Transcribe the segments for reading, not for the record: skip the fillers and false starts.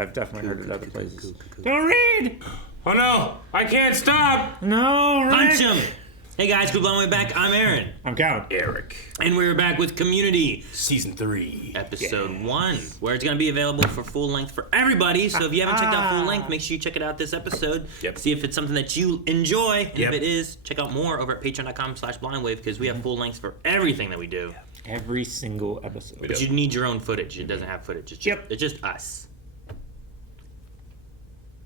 I've definitely heard it other places. Don't read! Oh no! I can't stop! No, Rick! Punch him! Hey guys, good way back. I'm Aaron. I'm Count. Eric. And we're back with Community. Season 3. Episode 1, where it's going to be available for full length for everybody. So if you haven't checked out full length, make sure you check it out this episode. Yep. See if it's something that you enjoy. And if it is, check out more over at patreon.com/blindwave because we have full lengths for everything that we do. Every single episode. But you need your own footage. It doesn't have footage. It's just us.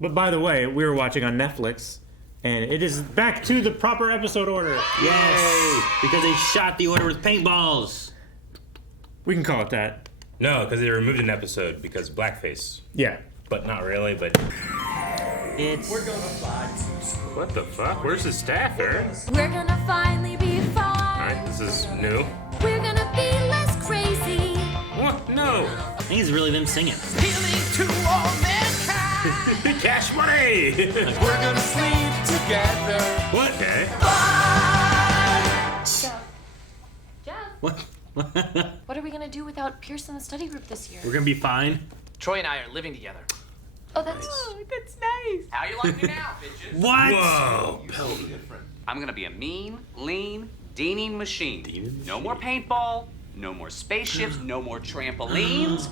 But by the way, we were watching on Netflix, and it is back to the proper episode order. Yes! Because they shot the order with paintballs. We can call it that. No, because they removed an episode because blackface. Yeah. But not really, but... We're gonna fly to school. What the fuck? Where's the staff, Aaron? We're gonna finally be fine. Alright, this is new. We're gonna be less crazy. What? No! I think it's really them singing. Healing to all mankind. Cash money! We're gonna sleep together. What? Okay. Jeff, What? what are we gonna do without Pierce in the study group this year? We're going to be fine. Troy and I are living together. Oh, that's nice. How you like me now, bitches? What? Whoa! I'm gonna be a mean, lean, deaning machine. No more paintball, no more spaceships, no more trampolines.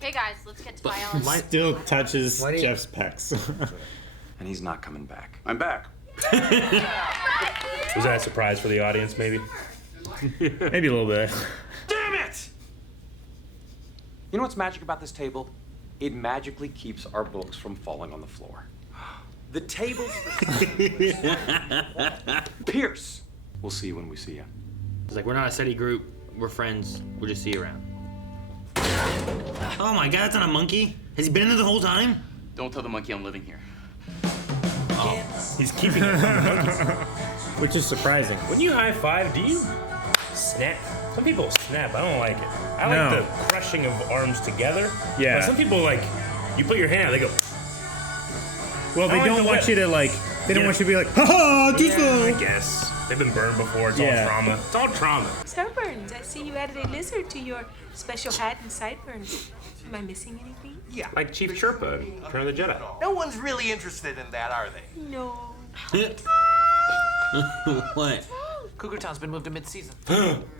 Okay, guys, let's get to biology. Still touches Jeff's pecs. And he's not coming back. I'm back. Was that a surprise for the audience, maybe? Maybe a little bit. Damn it! You know what's magic about this table? It magically keeps our books from falling on the floor. The table's Pierce. We'll see you when we see you. It's like, we're not a study group. We're friends. We'll just see you around. Oh my god, that's not a monkey. Has he been in there the whole time? Don't tell the monkey I'm living here. He's keeping it from the monkeys. Which is surprising. When you high five, do you snap? Some people snap. I don't like it. I like the crushing of arms together. Yeah. But some people, like, you put your hand out, they go... Well, they I like don't the want whip. you to, like, they don't want you to be like, ha-ha, too slow. I guess. They've been burned before. It's all trauma. It's all trauma. Starburns. I see you added a lizard to your special hat and sideburns. Am I missing anything? Yeah. Like Chief Sherpa in Return of the Jedi. No one's really interested in that, are they? No. What? Cougar Town's been moved to mid-season.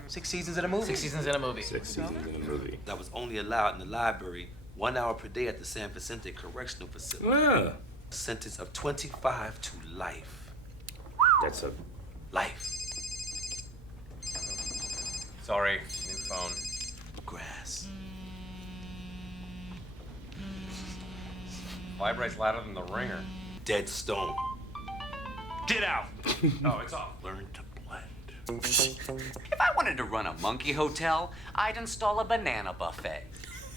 6 seasons in a movie? 6 seasons in a movie. 6 seasons in a movie. That was only allowed in the library 1 hour per day at the San Vicente Correctional Facility. Yeah. Sentence of 25 to life. That's a... Life. Sorry, new phone. Grass. Vibrates louder than the ringer. Dead stone. Get out! Oh, it's off. Learn to blend. If I wanted to run a monkey hotel, I'd install a banana buffet.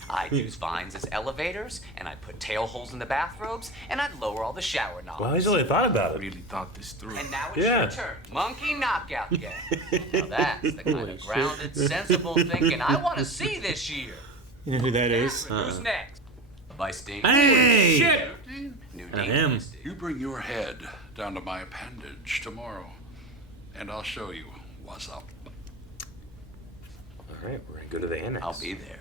I'd use vines as elevators, and I'd put tail holes in the bathrobes, and I'd lower all the shower knobs. Well, he's really thought about it. Really thought this through. And now it's your turn. Monkey knockout game. Now that's the kind of grounded, sensible thinking I want to see this year. You know who that is? Who's next? Vice Dean. Hey! Shit! New Not Dean. him. You bring your head down to my appendage tomorrow, and I'll show you what's up. All right, we're going to go to the annex. I'll be there.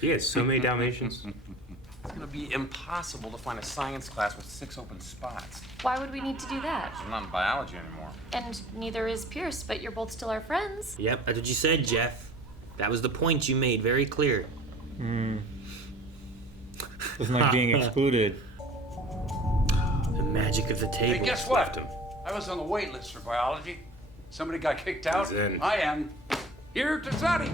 He has so many Dalmatians. It's gonna be impossible to find a science class with 6 open spots. Why would we need to do that? I'm not in biology anymore. And neither is Pierce, but you're both still our friends. Yep, that's what you said, Jeff. That was the point you made very clear. Doesn't like being excluded. The magic of the table. Hey, guess what? I was on the wait list for biology. Somebody got kicked out. He's in. I am. Here to study.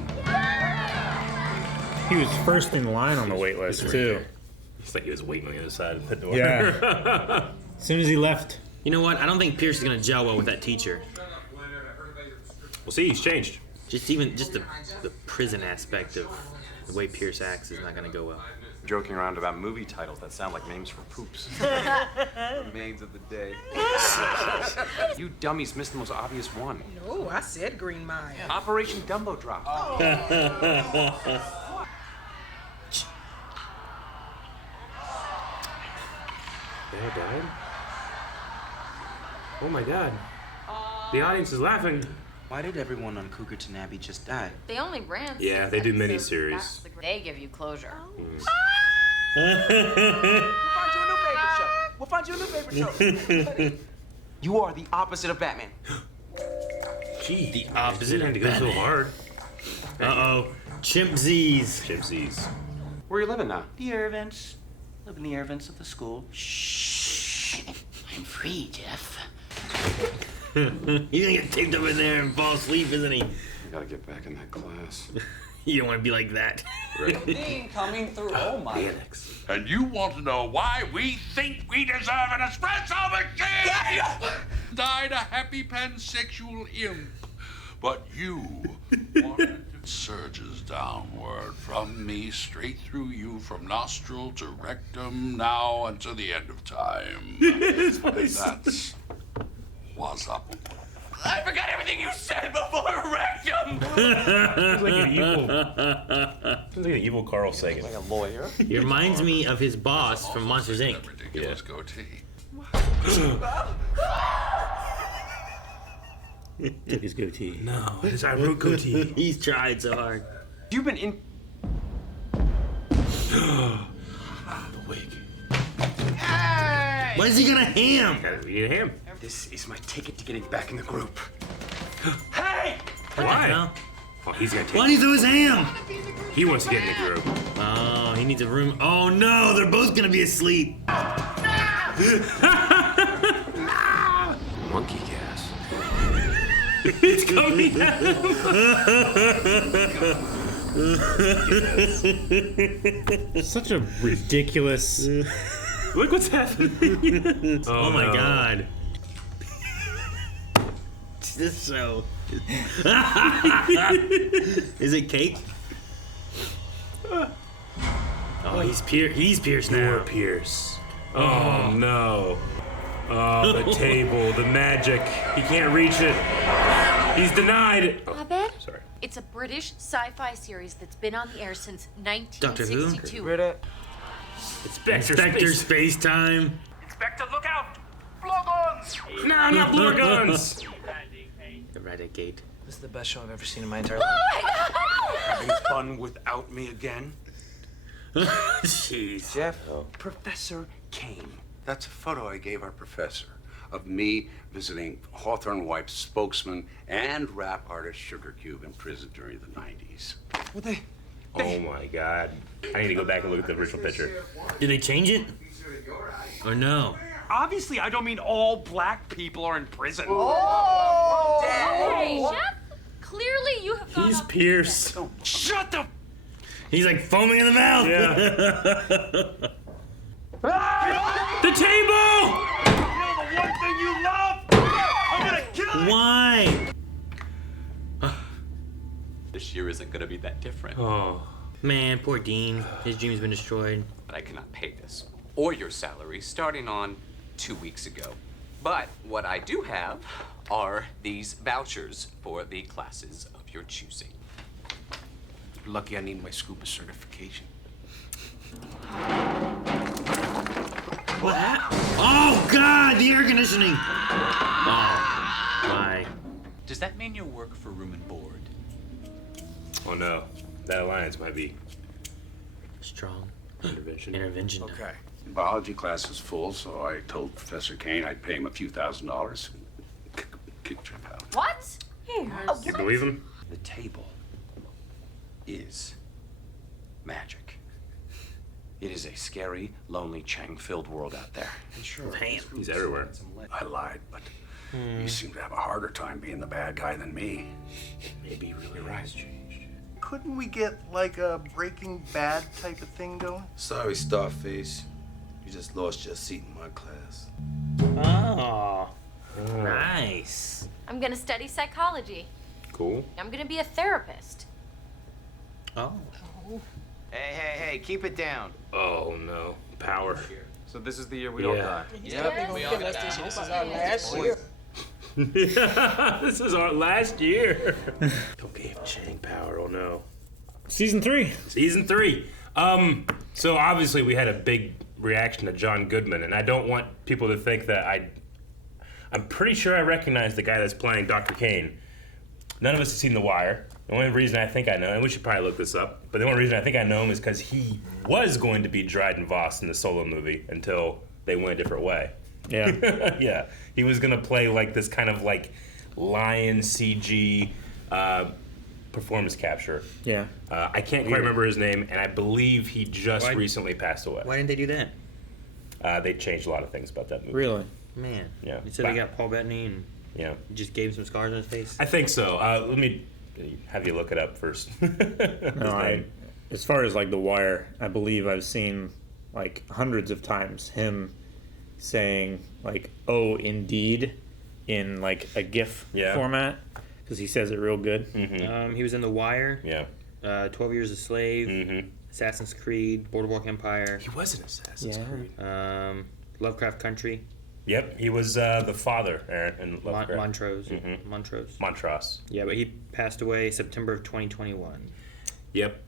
He was first in line on the wait list, too. It's like he was waiting on the other side of the door. Yeah. As soon as he left. You know what? I don't think Pierce is going to gel well with that teacher. We'll see, he's changed. Just the prison aspect of the way Pierce acts is not going to go well. Joking around about movie titles that sound like names for poops. Remains of the day. You dummies missed the most obvious one. No, I said Green Mile. Operation Dumbo Drop. They died? Oh my god. The audience is laughing. Why did everyone on Cougar Tanabe just die? They only ran. Yeah, they do miniseries. They give you closure. We'll find you a new favorite show. You are the opposite of Batman. Gee, The opposite had of to go so Batman. hard. Uh-oh. Chimp-Z's. Gypsies. Where are you living now? The Irvins. Live in the Irvins of the school. Shh. I'm free, Jeff. He's gonna get taped up in there and fall asleep, isn't he? I gotta get back in that class. You don't want to be like that. Dean coming through. Oh my. Alex. And you want to know why we think we deserve an espresso machine? Died a happy pansexual imp. But you wanted it surges downward from me, straight through you, from nostril to rectum, now and to the end of time. That's what's up. I forgot everything you said before rectum. Sounds like an evil Carl Sagan. Like a lawyer. He reminds me of his boss from Monsters, Inc. That ridiculous goatee. Took his goatee. No, it's our root goatee. He's tried so hard. You've been in. The wig. Why is he gonna ham? Gotta eat him. This is my ticket to getting back in the group. What the Why? hell? Oh, he's gonna take Why did he throw his ham? He wants to get in the group. Oh, he needs a room. Oh no, they're both gonna be asleep. Monkey gas. It's coming out. Such a ridiculous. Look what's happening. Oh, my no. god. This is so. Is it cake? Oh, he's Pierce now. Poor Pierce. Oh no. Oh, the table, the magic. He can't reach it. He's denied. Oh, Abed? sorry. It's a British sci-fi series that's been on the air since Doctor Who? 1962. Inspector Spacetime. Inspector, look out! Blowguns! No, not blue guns. Eradicate. This is the best show I've ever seen in my entire life. Having fun without me again? Jeez. Jeff, Professor Kane. That's a photo I gave our professor of me visiting Hawthorne White's spokesman and rap artist Sugar Cube in prison during the 90s. Well, they. Oh my god. I need to go back and look at the original picture. Did they change it? Or no? Obviously, I don't mean all black people are in prison. Hey, Jeff! Clearly you have gone He's off Pierce. Shut the. He's like foaming in the mouth. Yeah. The table! The one thing you love! I'm gonna kill it! Why? This year isn't gonna be that different. Oh. Man, poor Dean. His dream's been destroyed. But I cannot pay this or your salary starting on 2 weeks ago. But what I do have are these vouchers for the classes of your choosing. Lucky I need my scuba certification. What happened? Oh God, the air conditioning. Oh, my. Does that mean you work for room and board? Oh no. That alliance might be Strong intervention. intervention. Okay. Biology class is full, so I told Professor Kane I'd pay him a few $1,000s. Kick Jeff out. What? You believe him? The table is magic. It is a scary, lonely, Chang-filled world out there. And sure, Damn. He's everywhere. I lied, but you seem to have a harder time being the bad guy than me. Maybe really rise changed. Couldn't we get like a Breaking Bad type of thing going? Sorry, Starface. You just lost your seat in my class. Oh, nice. I'm gonna study psychology. Cool. I'm gonna be a therapist. Oh. Hey, keep it down. Oh no. Power. So this is the year we all die. Yeah. We all die. This is our last year. This is our last year. Don't give Chang power, oh no. Season 3. Season 3. So obviously we had a big reaction to John Goodman, and I don't want people to think that I'm pretty sure I recognize the guy that's playing Dr. Kane. None of us have seen The Wire. The only reason I think I know, and we should probably look this up, but the only reason I think I know him is because he was going to be Dryden Voss in the Solo movie until they went a different way. Yeah. Yeah. He was going to play like this kind of like lion CG performance capture. Yeah. I can't quite remember his name, and I believe he just Why- recently passed away. Why didn't they do that? They changed a lot of things about that movie. Really? Man. Yeah. You said they got Paul Bettany and Yeah. just gave him some scars on his face. I think so. Let me have you look it up first. His No, name. as far as like The Wire, I believe I've seen like hundreds of times him saying like, "Oh, indeed," in like a GIF Yeah. format because he says it real good. Mm-hmm. He was in The Wire. Yeah. 12 Years a Slave. Mm-hmm. Assassin's Creed. Boardwalk Empire. He was in Assassin's Creed. Lovecraft Country. Yep, he was the father in Lovecraft. Montrose. Mm-hmm. Montrose. Montrose. Yeah, but he passed away September of 2021. Yep.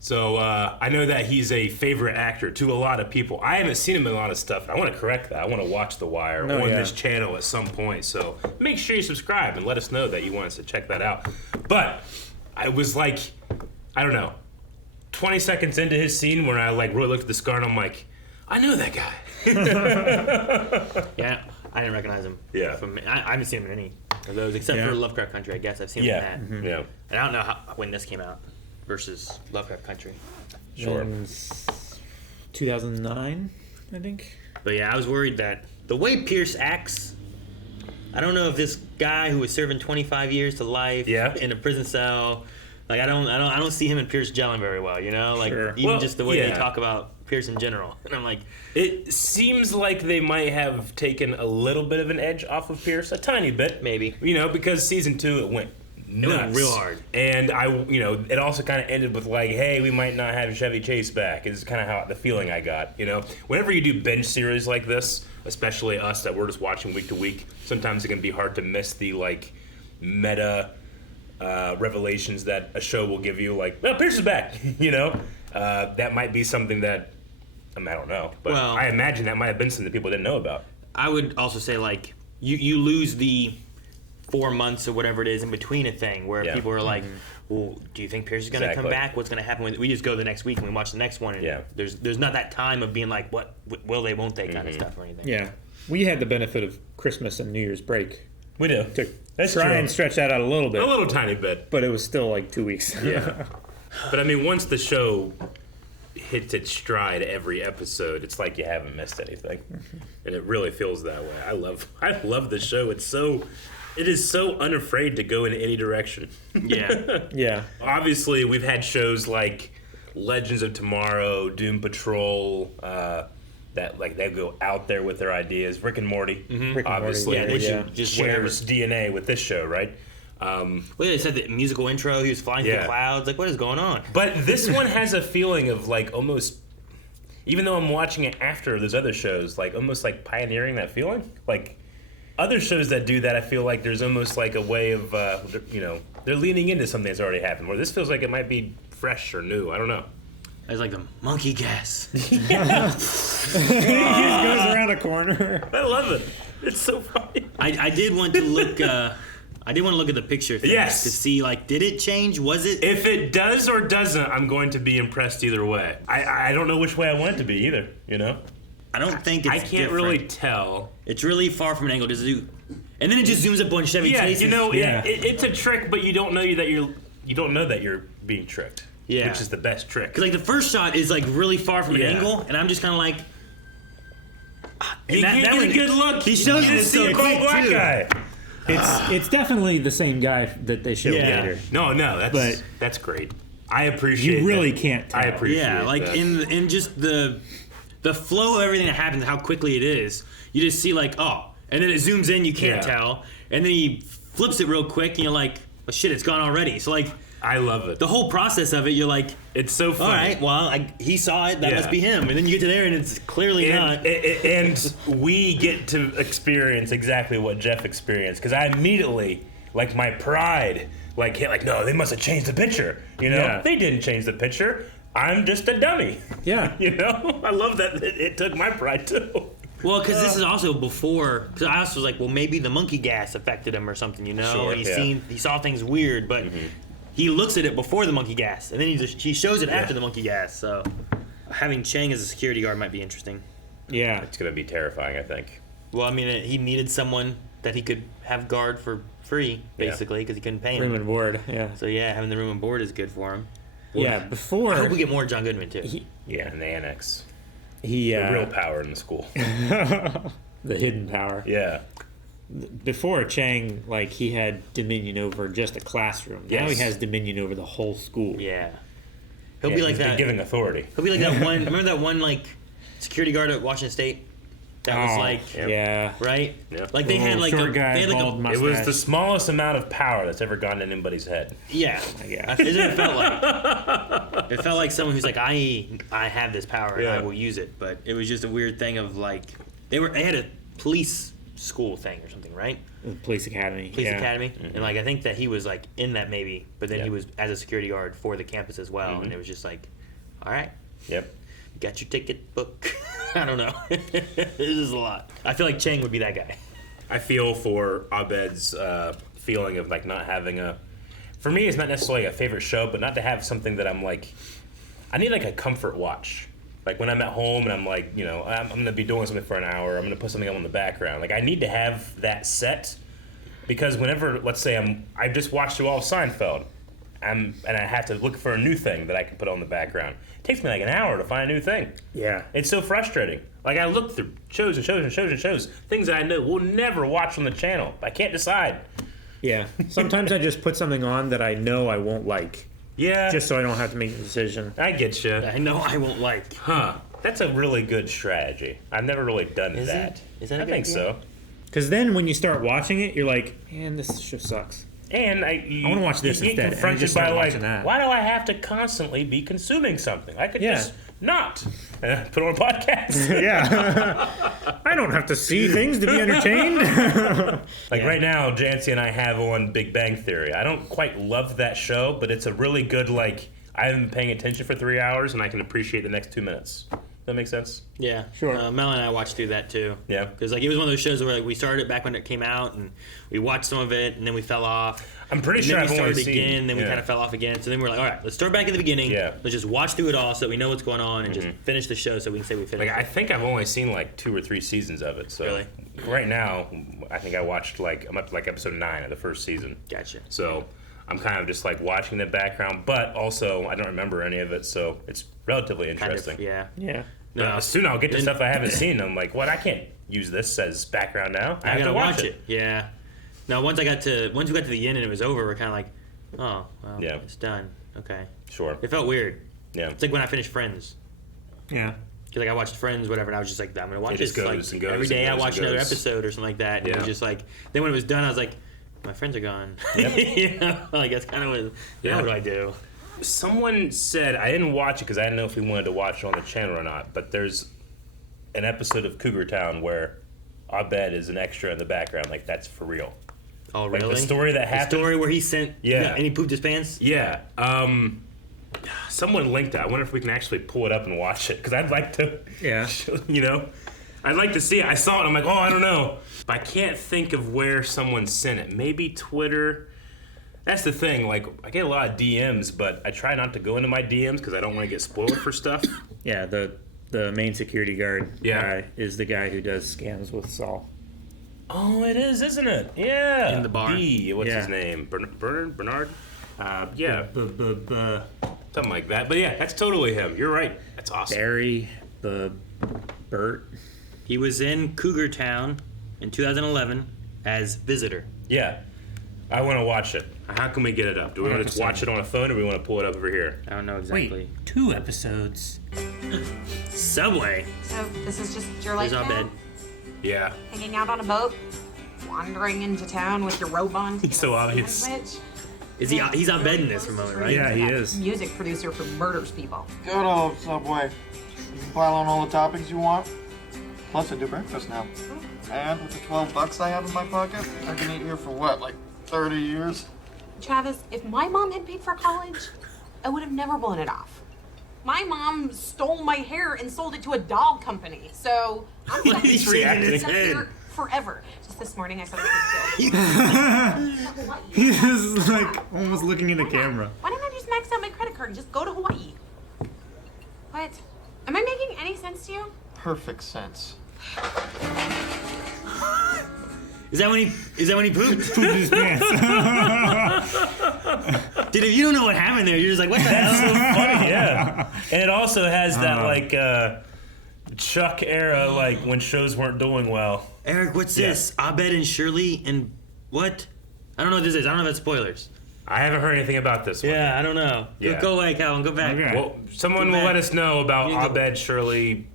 So I know that he's a favorite actor to a lot of people. I haven't seen him in a lot of stuff. I want to correct that. I want to watch The Wire on this channel at some point. So make sure you subscribe and let us know that you want us to check that out. But I was like, I don't know, 20 seconds into his scene when I like really looked at the scar and I'm like, I knew that guy. Yeah, I didn't recognize him. Yeah. I haven't seen him in any of those except for Lovecraft Country. I guess I've seen him in that. Mm-hmm. Yeah. And I don't know when this came out versus Lovecraft Country. Sure. 2009, I think. But yeah, I was worried that the way Pierce acts, I don't know if this guy who was serving 25 years to life in a prison cell, like I don't see him and Pierce gelling very well, you know? Like even just the way they talk about Pierce in general. And I'm like, it seems like they might have taken a little bit of an edge off of Pierce, a tiny bit, maybe. You know, because season 2 it went nuts, real hard. And it also kind of ended with like, hey, we might not have Chevy Chase back. Is kind of how the feeling I got. You know, whenever you do binge series like this, especially us that we're just watching week to week, sometimes it can be hard to miss the like meta revelations that a show will give you. Like, well, Pierce is back. You know, that might be something that I don't know, but I imagine that might have been something that people didn't know about. I would also say like you lose the 4 months or whatever it is in between a thing where people are like, well, do you think Pierce is going to come back? What's going to happen? We just go the next week and we watch the next one. And there's not that time of being like, what will they, won't they kind of stuff or anything. Yeah. We had the benefit of Christmas and New Year's break. We do. To try and stretch that out a little bit. A little tiny bit. But it was still like 2 weeks. Yeah. But I mean, once the show hits its stride every episode, it's like you haven't missed anything. And it really feels that way. I love the show. It is so unafraid to go in any direction. Yeah. Yeah. Obviously, we've had shows like Legends of Tomorrow, Doom Patrol, that like they go out there with their ideas. Rick and Morty, obviously, which just shares DNA with this show, right? Well, they said the musical intro, he was flying through the clouds. Like, what is going on? But this one has a feeling of like almost, even though I'm watching it after those other shows, like almost like pioneering that feeling. Like other shows that do that, I feel like there's almost like a way of, they're leaning into something that's already happened. Where this feels like it might be fresh or new. I don't know. It's like the monkey gas. He just goes around a corner. I love it. It's so funny. I did want to look. I did want to look at the picture thing to see, like, did it change? Was it? If it does or doesn't, I'm going to be impressed either way. I don't know which way I want it to be either, you know? I don't think it's I can't different. really tell. It's really far from an angle. Does it do? And then it just zooms up on Chevy Chase. You know, it's a trick, but you don't know that you're being tricked. Yeah. Which is the best trick. Because, like, the first shot is, like, really far from an angle, and I'm just kind of like... You can't get a good look. He shows you this so quick, black too. guy. It's definitely the same guy that they showed later. No, that's great. I appreciate You really can't tell. I appreciate Yeah, like, that. in just the flow of everything that happens, how quickly it is, you just see, like, oh, and then it zooms in, you can't tell, and then he flips it real quick, and you're like, oh, shit, it's gone already. So, like... I love it. The whole process of it, you're like, it's so funny. All right, well, he saw it. That must be him. And then you get to there, and it's clearly not. And we get to experience exactly what Jeff experienced, because I immediately, like, my pride, like, hit, like, no, they must have changed the picture. You know, they didn't change the picture. I'm just a dummy. Yeah. You know, I love that it took my pride too. Well, because this is also before. Because I also was like, well, maybe the monkey gas affected him or something. You know, Sure, he saw things weird, but he looks at it before the monkey gas, and then he shows it after the monkey gas. So having Chang as a security guard might be interesting. Yeah, it's gonna be terrifying, I think. Well, I mean, he needed someone that he could have guard for free, basically, because he couldn't pay him. Room and board, yeah. So yeah, having the room and board is good for him. Yeah, before I hope we get more John Goodman too. In the annex. The real power in the school. The hidden power. Yeah. Before Chang, like, he had dominion over just a classroom. Now he has dominion over the whole school. Yeah. He'll be like that. Giving authority. He'll be like that one. Remember that one like security guard at Washington State? That was like, right? Yeah. Like they had like it was the smallest amount of power that's ever gone in anybody's head. Yeah, I guess. It felt like. It felt like someone who's like, I have this power and I will use it. But it was just a weird thing of like, they had a police school thing or something, right? The police academy. Police academy, and like I think that he was like in that maybe, but then he was as a security guard for the campus as well, and it was just like, all right, got your ticket book. I don't know. This is a lot. I feel like Chang would be that guy. I feel for Abed's feeling of like not having a. For me, it's not necessarily a favorite show, but not to have something that I'm like. I need like a comfort watch. Like when I'm at home and I'm like, you know, I'm gonna be doing something for an hour. I'm gonna put something on in the background. Like I need to have that set because whenever, let's say I just watched through all of Seinfeld, and I have to look for a new thing that I can put on the background. It takes me like an hour to find a new thing. Yeah. It's so frustrating. Like I look through shows and shows and shows and shows, things that I know we'll never watch on the channel. I can't decide. Yeah. Sometimes I just put something on that I know I won't like. Yeah. Just so I don't have to make a decision. I get you. I know I won't like. Huh. That's a really good strategy. I've never really done Is that. Is that a I good think idea? so. Because then when you start watching it, you're like, man, this show sucks. And I want to watch this you instead. get confronted just by start like, watching that. why do I have to constantly be consuming something? I could just not put on a podcast. Yeah. I don't have to see things to be entertained. Like right now, Jancy and I have on Big Bang Theory. I don't quite love that show, but it's a really good, like, I haven't been paying attention for 3 hours and I can appreciate the next 2 minutes. That makes sense? Yeah, sure. Mel and I watched through that too. Yeah, because like it was one of those shows where like we started it back when it came out, and we watched some of it, and then we fell off. I'm pretty and sure then I've we only started seen. again, and then we kind of fell off again. So then we're like, all right, let's start back at the beginning. Yeah, let's just watch through it all so that we know what's going on and just finish the show so we can say we finished. Like I think I've only seen like 2 or 3 seasons of it. So really? Right now, I think I watched like I'm up to like episode 9 of the first season. Gotcha. So I'm kind of just like watching the background, but also I don't remember any of it, so it's relatively interesting. Yeah. No, soon I'll get to stuff I haven't seen. I'm like, what? I can't use this as background now. I have gotta to watch it. Yeah. No, once we got to the end and it was over, we're kind of like, oh, well, it's done. Okay. Sure. It felt weird. Yeah. It's like when I finished Friends. Yeah. Because like I watched Friends, whatever, and I was just like, I'm gonna watch It just this. goes Like, and goes every day and I goes watch and another goes. episode or something like that. And it was just like, then when it was done, I was like, my friends are gone. Yep. You know, like that's kind of what. Yeah. What do I do? Someone said I didn't watch it because I didn't know if we wanted to watch it on the channel or not. But there's an episode of Cougar Town where Abed is an extra in the background. Like that's for real. Oh, Like really? the story that happened. The story where he sent. Yeah. And he pooped his pants. Yeah. Someone linked it. I wonder if we can actually pull it up and watch it because I'd like to. Yeah. You know, I'd like to see it. I saw it. I'm like, oh, I don't know. But I can't think of where someone sent it. Maybe Twitter. That's the thing. Like, I get a lot of DMs, but I try not to go into my DMs because I don't want to get spoiled for stuff. Yeah, the main security guard Yeah. guy is the guy who does scams with Saul. Oh, it is, isn't it? Yeah. In the bar. What's his name? Bernard? Yeah. Something like that. But yeah, that's totally him. You're right. That's awesome. Barry, Bert. He was in Cougar Town in 2011 as visitor. Yeah. I want to watch it. How can we get it up? Do we want to watch it on a phone or do we want to pull it up over here? I don't know exactly. Wait, 2 episodes. Subway. So this is just your life There's now? Abed. Yeah. Hanging out on a boat, wandering into town with your robe on. It's so obvious. Sandwich. Is he? He's Abed in this for a moment, right? Yeah, he is. Music producer who murders people. Good old Subway. You can pile on all the toppings you want. Plus, I do breakfast now. And with the $12 I have in my pocket, I can eat here for what, like 30 years? Travis, if my mom had paid for college, I would have never blown it off. My mom stole my hair and sold it to a doll company, so I'm stuck He's reacting his head. here forever. Just this morning I saw this bill. He's like almost looking in the camera. Why don't I just max out my credit card and just go to Hawaii? What? Am I making any sense to you? Perfect sense. Is that when he pooped? Pooped his pants. Dude, if you don't know what happened there, you're just like, what the That's hell? so funny, yeah. And it also has that like Chuck era, like when shows weren't doing well. Eric, what's this? Abed and Shirley and what? I don't know what this is. I don't know if that's spoilers. I haven't heard anything about this one. Yeah, I don't know. Yeah. Go away, Calvin. Go back. Okay. Well, someone Go will back. let us know about You can go- Abed, Shirley,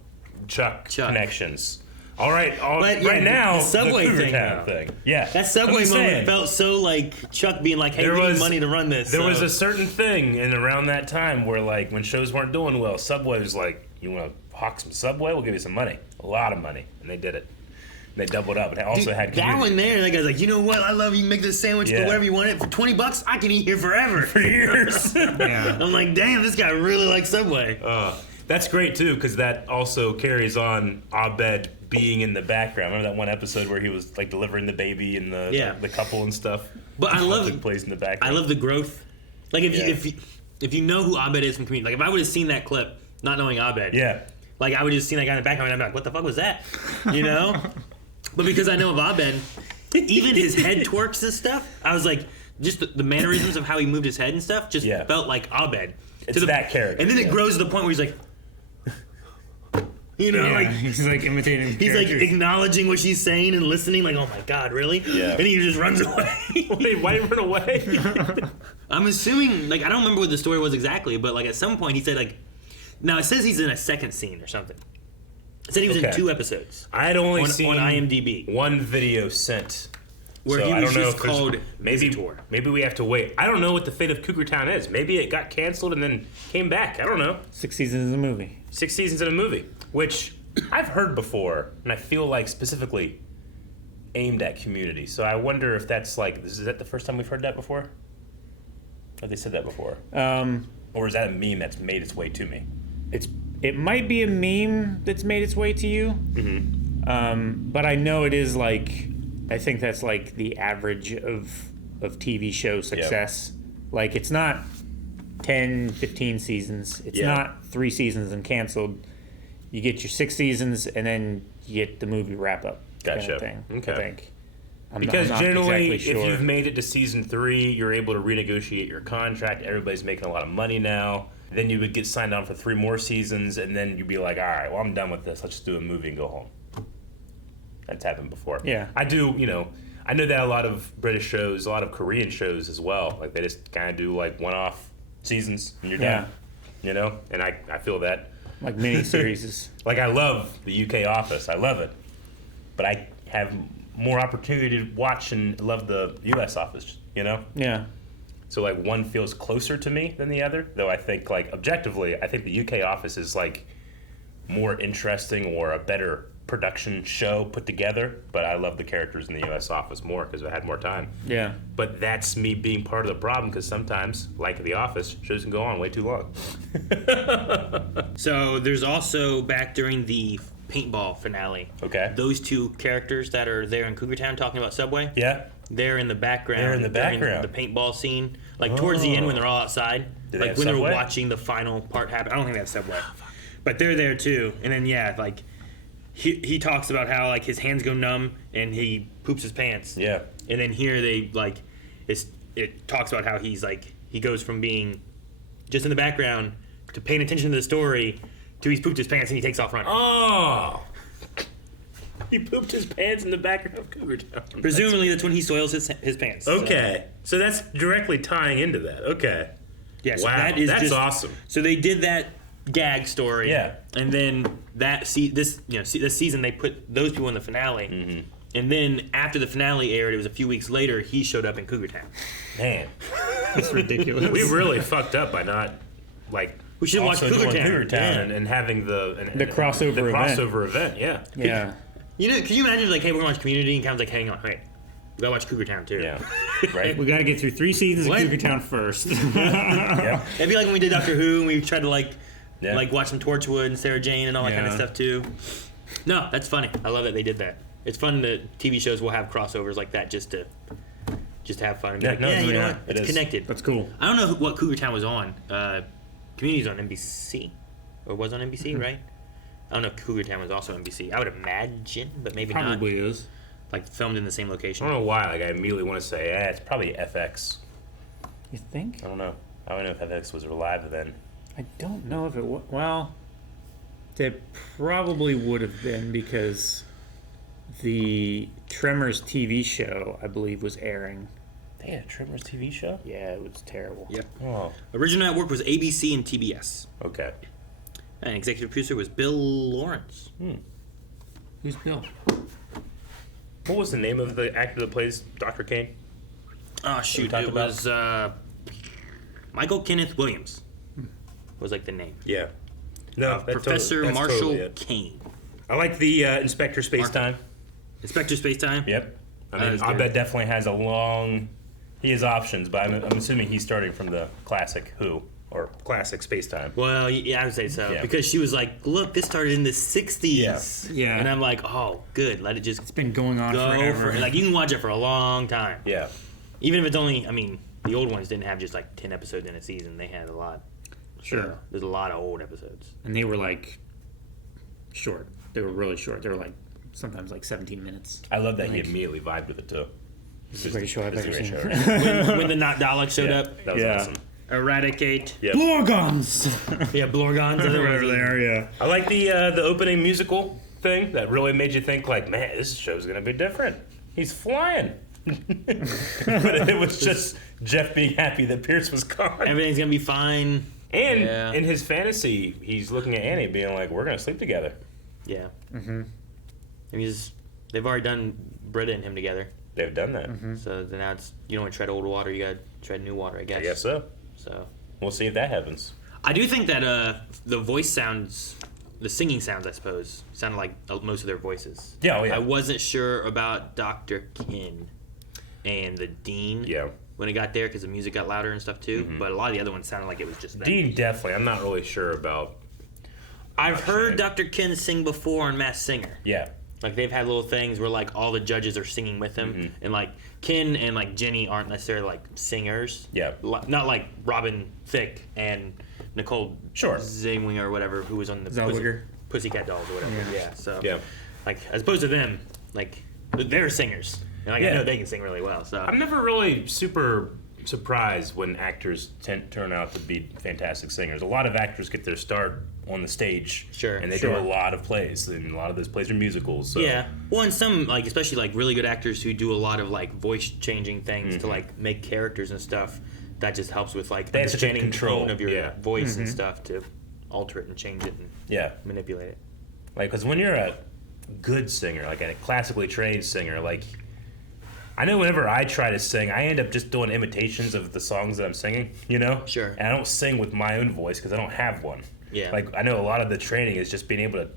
Chuck connections. All right, But, yeah, right now, the Subway Cougar thing, Town though. thing. Yeah, That Subway I'm moment saying. felt so like Chuck being like, hey, we need money to run this. There so. was a certain thing in around that time where, like, when shows weren't doing well, Subway was like, you want to hawk some Subway? We'll give you some money. A lot of money. And they did it. They doubled up. It also Dude, had that community. one there, that guy's like, you know what? I love you. Make this sandwich for whatever you want it for $20. I can eat here forever. For years. Yeah. I'm like, damn, this guy really likes Subway. That's great, too, because that also carries on Abed being in the background. Remember that one episode where he was, like, delivering the baby and the couple and stuff? But I love it. Plays in the background. I love the growth. Like, if you know who Abed is from Community, like, if I would have seen that clip, not knowing Abed, like, I would have just seen that guy in the background, and I'm like, what the fuck was that? You know? But because I know of Abed, even his head twerks and stuff, I was like, just the mannerisms of how he moved his head and stuff just felt like Abed. It's that character. And then it grows to the point where he's like, you know, like he's like imitating. He's like acknowledging what she's saying and listening, like, oh my god, really? Yeah. And he just runs away. Wait, why did he run away? I'm assuming, like, I don't remember what the story was exactly, but like at some point he said, like, now it says he's in a second scene or something. It said he was in 2 episodes. I had only on seen IMDb one video sent. Where so he I was don't know just if there's- called maybe Visitor. maybe we have to wait. I don't know what the fate of Cougar Town is. Maybe it got canceled and then came back. I don't know. 6 seasons in a movie. 6 seasons in a movie, which I've heard before, and I feel like specifically aimed at Community. So I wonder if that's like, is that the first time we've heard that before? Have they said that before? Or is that a meme that's made its way to me? It might be a meme that's made its way to you. Mm-hmm. But I know it is like, I think that's like the average of TV show success. Like, it's not 10, 15 seasons. It's not 3 seasons and canceled. You get your 6 seasons and then you get the movie wrap up. Gotcha. Kind of thing, Okay. I think. Because I'm not generally, exactly sure. if you've made it to season 3, you're able to renegotiate your contract. Everybody's making a lot of money now. Then you would get signed on for 3 more seasons, and then you'd be like, all right, well, I'm done with this. Let's just do a movie and go home. That's happened before. Yeah. I do, I know that a lot of British shows, a lot of Korean shows as well, like they just kind of do like one-off seasons and you're done. And I feel that. Like mini-series. Like, I love the UK Office. I love it. But I have more opportunity to watch and love the US Office, Yeah. So, like, one feels closer to me than the other. Though I think, like, objectively, I think the UK Office is, like, more interesting or a better production show put together. But I love the characters in the US Office more because I had more time. Yeah. But that's me being part of the problem because sometimes, like The Office, shows can go on way too long. So there's also, back during the paintball finale, those 2 characters that are there in Cougar Town talking about Subway. Yeah. They're in the background. They're in the during background. the paintball scene. Like, towards the end when they're all outside. Do they Like, have when Subway? they're watching the final part happen. I don't think they have Subway. But they're there, too. And then, like, he talks about how, like, his hands go numb and he poops his pants. Yeah. And then here they, like, it talks about how he's, like, he goes from being just in the background to paying attention to the story to he's pooped his pants and he takes off running. Oh! He pooped his pants in the background of Cougar Town. Presumably that's when he soils his pants. Okay. So that's directly tying into that. Okay. Yeah, so wow. that's just awesome. So they did that gag story. Yeah. And then this season they put those people in the finale. Mm-hmm. And then after the finale aired, it was a few weeks later, he showed up in Cougar Town. Man. That's ridiculous. We really fucked up by not, like, we should watch also Cougar doing Town. Cougar Town Yeah. and having the crossover the event. crossover event. Yeah. Yeah. You know, can you imagine, like, hey, we're gonna watch Community, and Calvin's like, hang on, wait, we gotta watch Cougar Town too. Yeah. Right. We got to get through 3 seasons of Cougar Town first. Yep. It'd be like when we did Doctor Who, and we tried to, like, Yeah. Like watching Torchwood and Sarah Jane and all that kind of stuff too. No, that's funny. I love that they did that. It's fun that TV shows will have crossovers like that just to have fun. And be you know what? It's connected. That's cool. I don't know what Cougar Town was on. Community's on NBC. Or was on NBC, right? I don't know if Cougar Town was also NBC. I would imagine, but maybe not. Probably is. Like filmed in the same location. I don't know why. Like I immediately want to say, it's probably FX. You think? I don't know. I don't know if FX was live then. I don't know if it was. Well, it probably would have been because the Tremors TV show, I believe, was airing. They had a Tremors TV show? Yeah, it was terrible. Yep. Oh. Original network was ABC and TBS. Okay. And executive producer was Bill Lawrence. Who's Bill? What was the name of the actor that plays Dr. Kane? Oh, shoot. It was Michael Kenneth Williams. Was like the name. Yeah. No, Professor Marshall Kane. I like the Inspector Spacetime. Inspector Spacetime? Yep. I mean, Abed definitely has a long... He has options, but I'm assuming he's starting from the classic Who. Or classic Spacetime. Well, yeah, I would say so. Yeah. Because she was like, look, this started in the 60s. Yeah. And I'm like, oh, good. Let it just... It's been going on forever. Like, you can watch it for a long time. Yeah. Even if it's only... I mean, the old ones didn't have just like 10 episodes in a season. They had a lot. Sure. So there's a lot of old episodes. And they were like short. They were really short. They were like sometimes like 17 minutes. I love that he immediately vibed with it too. It's a great show I've ever seen. when the Not Dalek showed up. That was awesome. Eradicate. Yep. Blorgons! Yeah, Blorgons. Whatever they are, yeah. I like the opening musical thing that really made you think like, man, this show's gonna be different. He's flying. But it was just Jeff being happy that Pierce was gone. Everything's gonna be fine. And in his fantasy, he's looking at Annie being like, we're gonna sleep together. Yeah. Mm-hmm. They've already done Britta and him together. They've done that. So then now it's, you don't want to tread old water, you gotta tread new water, I guess. I guess so. So we'll see if that happens. I do think that the voice sounds, the singing sounds, I suppose, sounded like most of their voices. Yeah, oh yeah. I wasn't sure about Dr. Ken and the Dean. Yeah. When it got there, because the music got louder and stuff too. But a lot of the other ones sounded like it was just them. Dean definitely. I'm not really sure about. I've heard Dr. Ken sing before on Masked Singer. Yeah. Like they've had little things where like all the judges are singing with him, and like Ken and like Jenny aren't necessarily like singers. Yeah. Not like Robin Thicke and Nicole Zingwinger or whatever, who was on the Pussycat Dolls or whatever. Yeah. So like as opposed to them, like they're singers. And like, I know they can sing really well. So I'm never really super surprised when actors turn out to be fantastic singers. A lot of actors get their start on the stage, and they do a lot of plays, and a lot of those plays are musicals. So. Yeah, well, and some like especially like really good actors who do a lot of like voice changing things to like make characters and stuff. That just helps with like understanding the tone of your voice and stuff to alter it and change it and manipulate it. Like, because when you're a good singer, like a classically trained singer, like. I know whenever I try to sing, I end up just doing imitations of the songs that I'm singing, you know? Sure. And I don't sing with my own voice because I don't have one. Yeah. Like, I know a lot of the training is just being able to,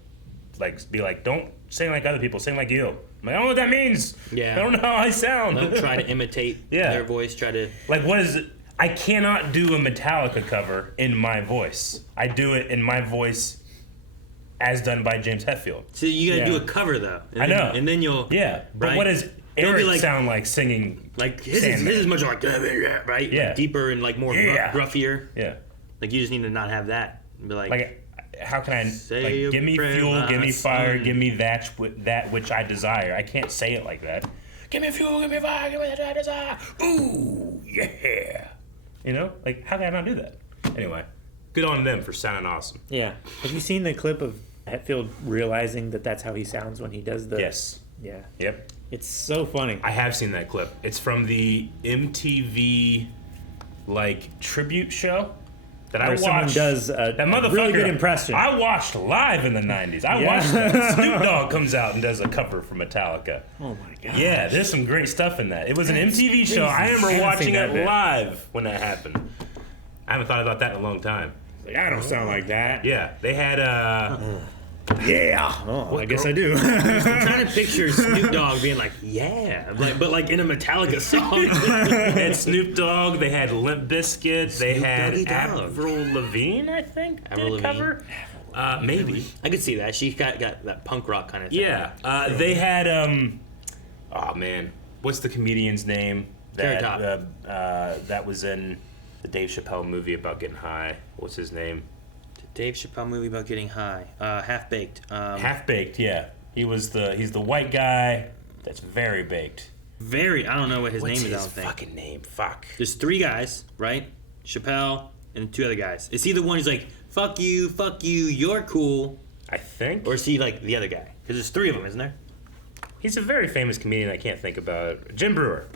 like, be like, don't sing like other people, sing like you. I'm like, I don't know what that means. Yeah. I don't know how I sound. Don't try to imitate their voice, try to... Like, what is it? I cannot do a Metallica cover in my voice. I do it in my voice as done by James Hetfield. So you gotta do a cover, though. I know. And then you'll... Yeah. But right? what does Eric sound like singing? Like his is much like right, yeah, like deeper and like more gruffier. Yeah, like you just need to not have that. And be like, how can I like, give me fuel, give me fire, give me that which I desire? I can't say it like that. Give me fuel, give me fire, give me that I desire. Ooh, yeah. You know, like how can I not do that? Anyway, good on them for sounding awesome. Yeah. Have you seen the clip of Hetfield realizing that that's how he sounds when he does the? Yes. Yeah. Yep. It's so funny. I have seen that clip. It's from the MTV like tribute show that Where I someone watched. does that motherfucker, really good impression. I watched live in the 90s. I watched that. Snoop Dogg comes out and does a cover for Metallica. Oh my god. Yeah, there's some great stuff in that. It was an MTV show. I remember watching it live when that happened. I haven't thought about that in a long time. Like, I don't sound like that. Yeah, they had I Yeah. Oh, I guess I do. I'm trying to picture Snoop Dogg being like, yeah, but like in a Metallica song. They had Snoop Dogg. They had Limp Bizkit. They had Avril Lavigne, I think, Avril did a cover. Maybe. I could see that. She got that punk rock kind of thing. Yeah. They had oh man, what's the comedian's name? That was in the Dave Chappelle movie about getting high. What's his name? The Dave Chappelle movie about getting high. Half Baked. Half Baked. Yeah. He's the white guy that's very baked. I don't know what his name is. I don't think. Fucking name. Fuck. There's 3 guys, right? Chappelle and 2 other guys. Is he the one who's like, fuck you, you're cool? I think. Or is he like the other guy? Because there's 3 of them, isn't there? He's a very famous comedian I can't think about. Jim Brewer.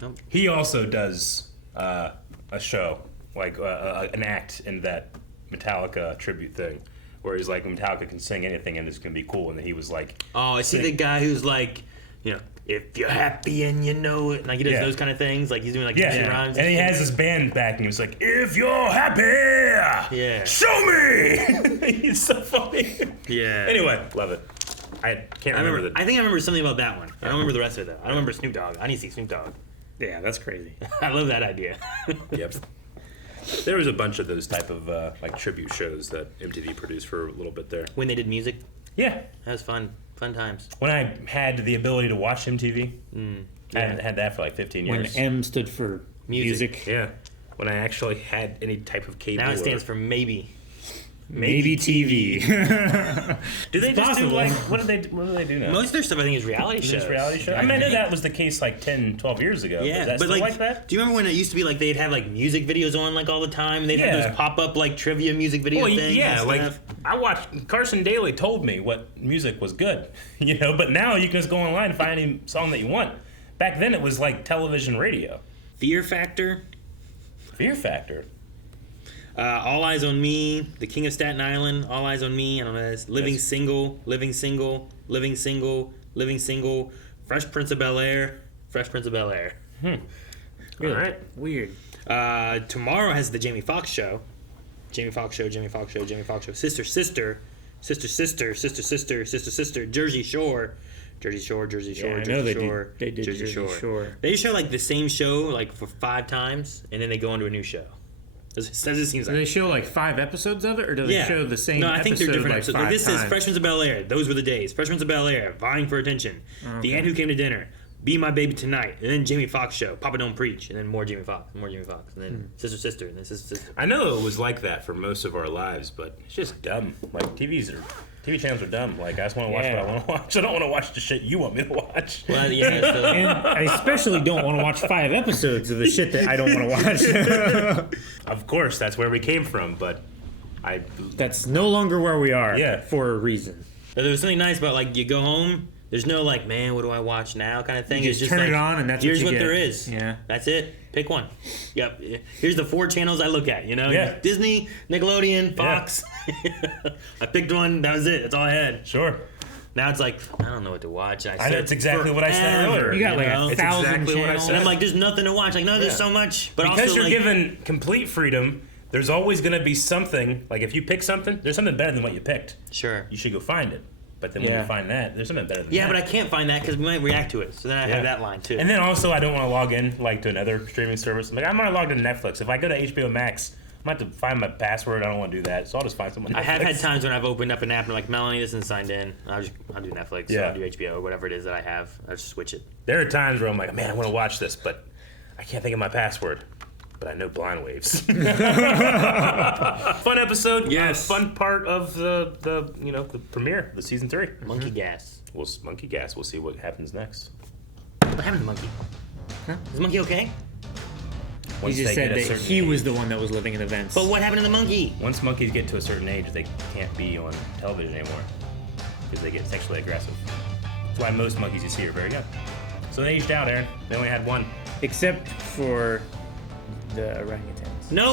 Nope. He also does a show, like an act in that Metallica tribute thing, where he's like, Metallica can sing anything and it's gonna be cool. And then he was like, oh, is he the guy who's like, you know, if you're happy and you know it, like he does those kind of things, like he's doing like rhymes. And he has his band back, and he was like, if you're happy, show me. He's so funny. Yeah. Anyway, love it. I can't remember. I think I remember something about that one. I don't remember the rest of it though. I don't remember Snoop Dogg. I need to see Snoop Dogg. Yeah, that's crazy. I love that idea. Yep. There was a bunch of those type of like tribute shows that MTV produced for a little bit there. When they did music? Yeah. That was fun. Fun times. When I had the ability to watch MTV, I had that for like 15 years. When M stood for music. Yeah. When I actually had any type of cable. Now it stands for maybe. Maybe TV. Do they just do like, what do they do now? Most of their stuff I think is reality Is shows. it reality show? I mean, I know that was the case like 10, 12 years ago. Yeah, Is that but still like that? do you remember when it used to be like they'd have like music videos on like all the time? And they'd have those pop-up like trivia music video things. Yeah, and like stuff. I watched, Carson Daly told me what music was good, you know, but now you can just go online and find any song that you want. Back then it was like television radio. Fear Factor. Fear Factor. All Eyes on Me, The King of Staten Island, All Eyes on Me, I don't know this. Living Single, Fresh Prince of Bel-Air. Really? All right. Weird. Tomorrow has the Jamie Foxx show. Sister, Jersey Shore. Yeah, I know they did Jersey Shore. They show like the same show like for 5 times, and then they go into a new show. It seems Do like they show like 5 episodes of it, or do they show the same No, I think they're different like episodes. 5 Like this times? is Fresh Prince of Bel-Air. Those were the days. Fresh Prince of Bel-Air, Vying for Attention. The Aunt Who Came to Dinner. Be My Baby Tonight. And then Jamie Foxx show. Papa Don't Preach. And then more Jamie Foxx. And then Sister. And then Sister. I know it was like that for most of our lives, but it's just dumb. Like TV channels are dumb. Like I just want to watch what I want to watch. I don't want to watch the shit you want me to watch. Well, yeah, and I especially don't want to watch 5 episodes of the shit that I don't want to watch. Of course, that's where we came from, but that's no longer where we are. Yeah. For a reason. There was something nice about like you go home. There's no like, man, what do I watch now kind of thing. You It's just just turn like, it on and that's here's what what you there get. is. Yeah. That's it. Pick one. Yep. Here's the 4 channels I look at. You know. Yeah. Disney, Nickelodeon, Fox. I picked one. That was it. That's all I had. Sure. Now it's like I don't know what to watch. I know it's exactly what I said earlier. You got like 1,000 exactly what I channels. said. And I'm like, there's nothing to watch. Like, no, there's so much. But because also, you're like, given complete freedom, there's always going to be something. Like if you pick something, there's something better than what you picked. Sure. You should go find it. But then when you find that, there's something better than that. Yeah, but I can't find that because we might react to it. So then I have that line too. And then also, I don't want to log in like to another streaming service. Like I'm already logged into Netflix. If I go to HBO Max, I'm gonna have to find my password. I don't want to do that, so I'll just find someone. I have had times when I've opened up an app and I'm like, Melanie, this isn't signed in. I'll do Netflix. Yeah. I'll do HBO or whatever it is that I have. I'll just switch it. There are times where I'm like, man, I want to watch this, but I can't think of my password. But I know Blind Waves. Fun episode. Yes. Fun part of the the premiere, the season 3. Monkey gas. Monkey gas. We'll see what happens next. What happened to Monkey? Huh? Is Monkey okay? He just said that he was the one that was living in the vents. But what happened to the monkey? Once monkeys get to a certain age, they can't be on television anymore because they get sexually aggressive. That's why most monkeys you see are very young. So they aged out, Aaron. They only had one. Except for the orangutans. Nope.